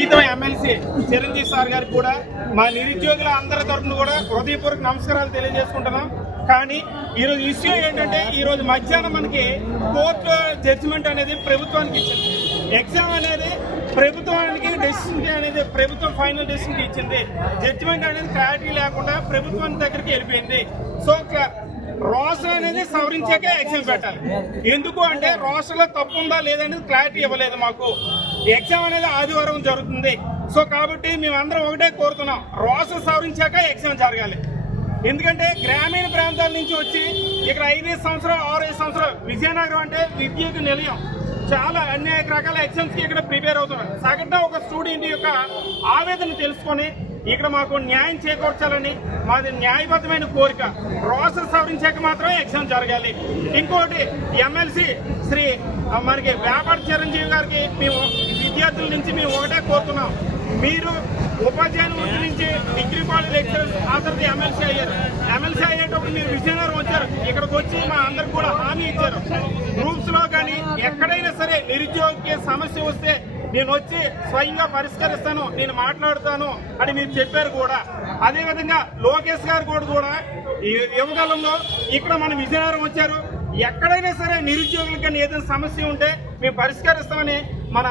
గీతం MLC Chiranjeevi sir గారికి కూడా మా నిరుద్యోగుల అందరి తరఫున కూడా హృదయపూర్వక నమస్కారాలు తెలియజేసుకుంటున్నాం. కానీ ఈరోజు ఇష్యూ ఏంటంటే ఈరోజు మధ్యాహ్నం మనకి కోర్టు జడ్జిమెంట్ అనేది ప్రభుత్వానికి ఇచ్చింది. ఎగ్జామ్ అనేది ప్రభుత్వానికి డెసిషన్ అనేది ప్రభుత్వం ఫైనల్ డెసిషన్ ఇచ్చింది. జడ్జిమెంట్ అనేది క్లారిటీ లేకుండా ప్రభుత్వం దగ్గరికి వెళ్ళిపోయింది. సో రోస్టర్ సవరించాకే ఎగ్జామ్ పెట్టాలి. ఎందుకు అంటే రోస్టర్లో తప్పు ఉందా లేదనేది క్లారిటీ ఇవ్వలేదు మాకు. ఎగ్జామ్ అనేది ఆదివారం జరుగుతుంది. సో కాబట్టి మేమందరం ఒకటే కోరుతున్నాం. రోస్టర్ సవరించాక ఎగ్జామ్ జరగాలి. ఎందుకంటే గ్రామీణ ప్రాంతాల నుంచి వచ్చి ఇక్కడ ఐదు సంవత్సరాలు ఆరు సంవత్సరాలు విజయనగరం అంటే విద్యకు నిలయం. చాలా అనేక రకాల ఎగ్జామ్స్కి ఇక్కడ ప్రిపేర్ అవుతున్నారు. సగటున ఒక స్టూడెంట్ యొక్క ఆవేదన తెలుసుకొని ఇక్కడ మాకు న్యాయం చేకూర్చాలని మాది న్యాయబద్ధమైన కోరిక. ప్రాసెస్ సవరించాక మాత్రమే ఎగ్జామ్ జరగాలి. ఇంకోటి ఎమ్మెల్సీ శ్రీ మనకి వ్యాపార చిరంజీవి గారికి మేము విద్యార్థుల నుంచి మేము ఒకటే కోరుతున్నాం. మీరు ఉపాధ్యాయుల వృత్తి నుంచి డిగ్రీ కాలేజ్ లెక్చరర్స్ ఆ తర్వాత ఎమ్మెల్సీ అయ్యారు. ఎమ్మెల్సీ అయ్యేటప్పుడు మీరు విజయనగరం వచ్చారు. ఇక్కడికి వచ్చి మా అందరికి కూడా హామీ ఇచ్చారు. గ్రూప్స్లో కానీ ఎక్కడైనా సరే నిరుద్యోగ సమస్య వస్తే నేను వచ్చి స్వయంగా పరిష్కరిస్తాను నేను మాట్లాడుతాను అని మీరు చెప్పారు కూడా. అదేవిధంగా లోకేష్ గారు కూడా కూడా ఈ యువకాలంలో ఇక్కడ మన విజయనగరం వచ్చారు. ఎక్కడైనా సరే నిరుద్యోగులకి కానీ ఏదైనా సమస్య ఉంటే మేము పరిష్కరిస్తామని మన